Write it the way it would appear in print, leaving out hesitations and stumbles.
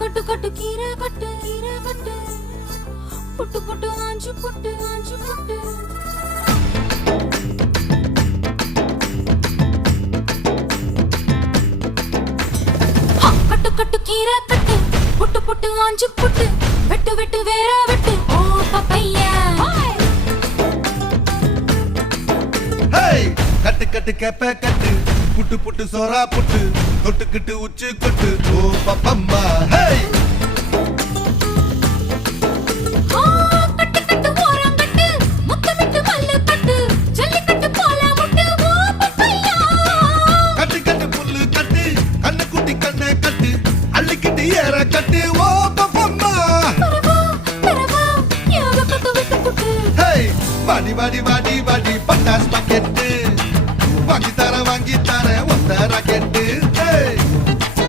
கட்டு கட்டு கீரை கட்டு புட்டு புட்டு ஆஞ்சு புட்டு கட்டு கட்டு கீரை கட்டு புட்டு புட்டு ஆஞ்சு புட்டு வெட்டு வெட்டு வேற வெட்டு ஓ பப்பையா கட்டு கட்டு கேப்ப கட்டு புட்டு புட்டு சோரா புட்டு தொட்டுக்கிட்டு உச்சி கொட்டு ஓ பப்பம்மா கட்டு கட்டு ஓரம் கட்டு முத்தமிட்டு மல்லு கட்டு ஜல்லிக்கட்டு போல முட்டு ஓ பப்பையா கட்டு கட்டு புல்லு கட்டு கண்ணு குட்டி கண்ணை கட்டு அள்ளிக்கிட்டு ஏற கட்டு ஓ பப்பம்மா பரவா யோக பட்டு விட்டு புட்டு பாடி பாடி பாடி பாடி பட்டாஸ் பாக்கெட்